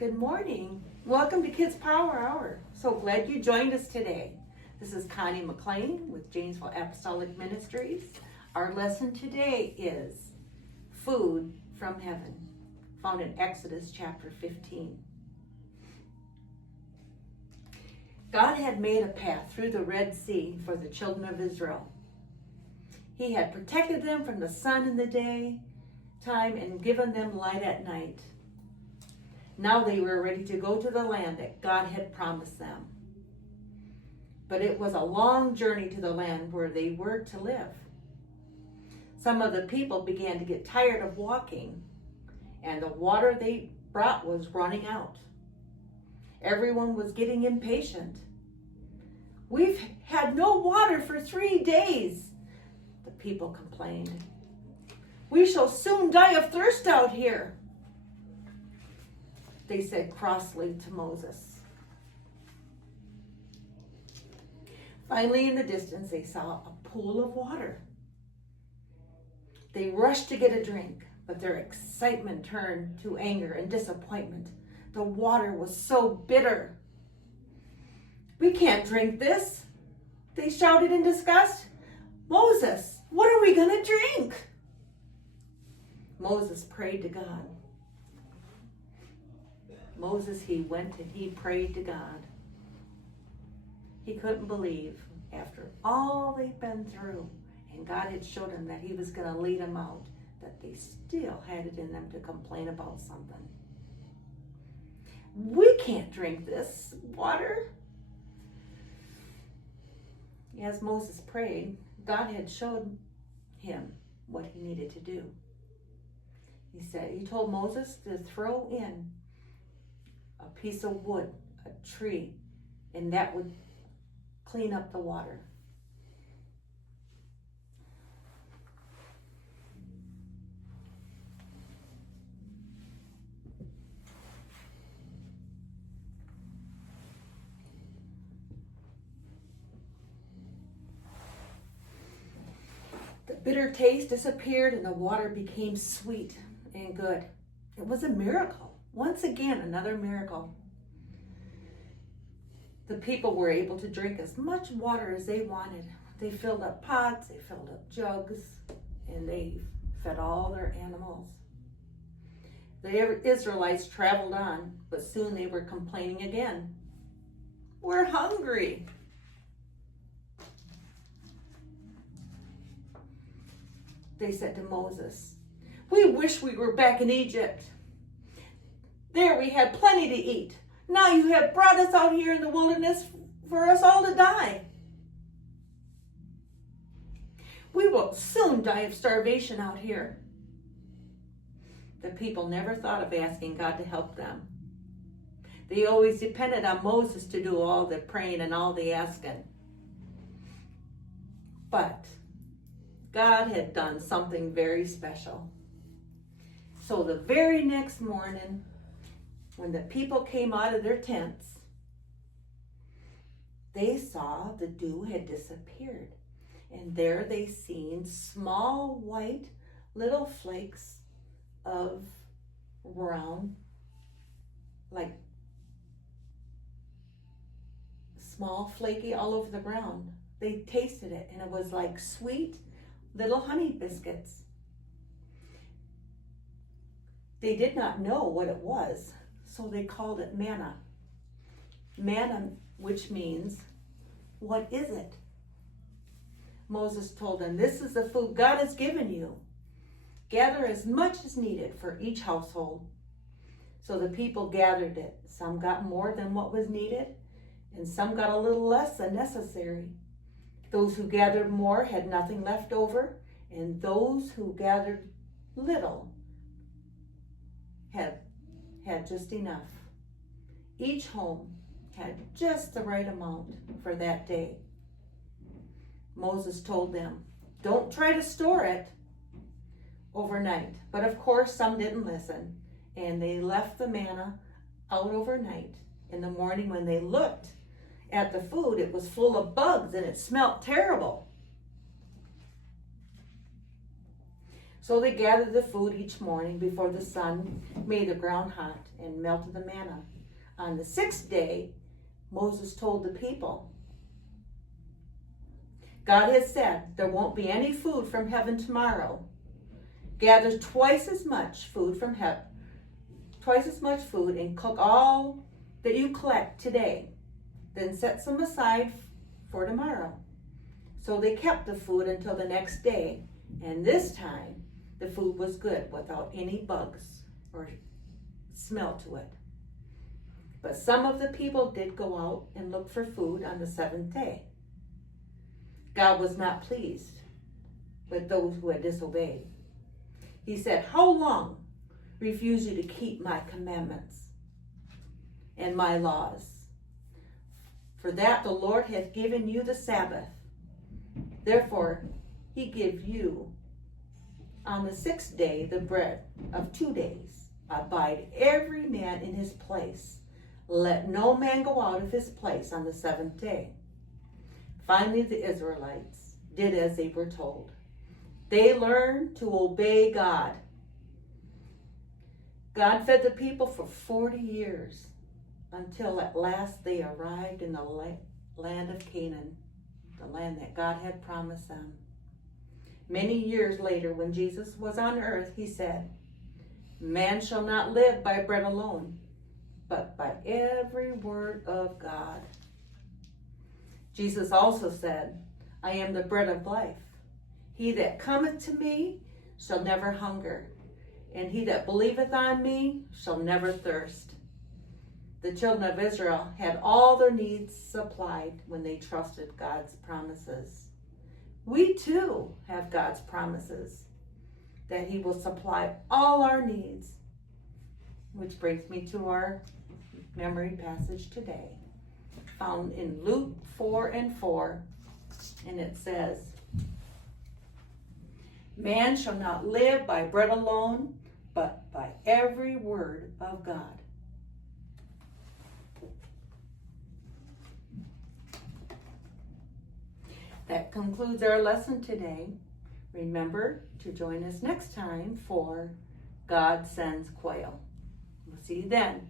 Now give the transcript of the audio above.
Good morning. Welcome to Kids Power Hour. So glad you joined us today. This is Connie McClain with Janesville Apostolic Ministries. Our lesson today is Food from Heaven, found in Exodus chapter 15. God had made a path through the Red Sea for the children of Israel. He had protected them from the sun in the daytime and given them light at night. Now they were ready to go to the land that God had promised them. But it was a long journey to the land where they were to live. Some of the people began to get tired of walking, and the water they brought was running out. Everyone was getting impatient. "We've had no water for 3 days," the people complained. "We shall soon die of thirst out here," they said crossly to Moses. Finally, in the distance, they saw a pool of water. They rushed to get a drink, but their excitement turned to anger and disappointment. The water was so bitter. "We can't drink this," they shouted in disgust. "Moses, what are we going to drink?" Moses prayed to God. Moses, he went and he prayed to God. He couldn't believe after all they've been through, and God had showed him that he was going to lead them out, that they still had it in them to complain about something. "We can't drink this water." As Moses prayed, God had showed him what he needed to do. He told Moses to throw in a piece of wood, a tree, and that would clean up the water. The bitter taste disappeared and the water became sweet and good. It was a miracle. Once again, another miracle. The people were able to drink as much water as they wanted. They filled up pots, they filled up jugs, and they fed all their animals. The Israelites traveled on, but soon they were complaining again. "We're hungry." They said to Moses, "We wish we were back in Egypt. There we had plenty to eat. Now you have brought us out here in the wilderness for us all to die. We will soon die of starvation out here." The people never thought of asking God to help them. They always depended on Moses to do all the praying and all the asking. But God had done something very special. So the very next morning, when the people came out of their tents, they saw the dew had disappeared. And there they seen small white little flakes of brown, like small flaky all over the ground. They tasted it and it was like sweet little honey biscuits. They did not know what it was, so they called it manna. Manna, which means, "What is it?" Moses told them, "This is the food God has given you. Gather as much as needed for each household." So the people gathered it. Some got more than what was needed, and some got a little less than necessary. Those who gathered more had nothing left over, and those who gathered little had just enough. Each home had just the right amount for that day. Moses told them, "Don't try to store it overnight." But of course, some didn't listen, and they left the manna out overnight. In the morning, when they looked at the food, it was full of bugs and it smelled terrible. So they gathered the food each morning before the sun made the ground hot and melted the manna. On the 6th day, Moses told the people, God has said there won't be any food from heaven tomorrow. Gather twice as much food from heaven, twice as much food, and cook all that you collect today. Then set some aside for tomorrow. So they kept the food until the next day, and this time the food was good without any bugs or smell to it. But some of the people did go out and look for food on the 7th day. God was not pleased with those who had disobeyed. He said, how long refuse you to keep my commandments and my laws? For that the Lord hath given you the Sabbath. Therefore he give you on the 6th day the bread of 2 days. Abide every man in his place. Let no man go out of his place on the 7th day. Finally, the Israelites did as they were told. They learned to obey God. God fed the people for 40 years until at last they arrived in the land of Canaan, the land that God had promised them. Many years later, when Jesus was on earth, he said, man shall not live by bread alone, but by every word of God. Jesus also said, I am the bread of life. He that cometh to me shall never hunger, and he that believeth on me shall never thirst. The children of Israel had all their needs supplied when they trusted God's promises. We too have God's promises that he will supply all our needs. Which brings me to our memory passage today, found in Luke 4:4, and it says, man shall not live by bread alone, but by every word of God. That concludes our lesson today. Remember to join us next time for God Sends Quail. We'll see you then.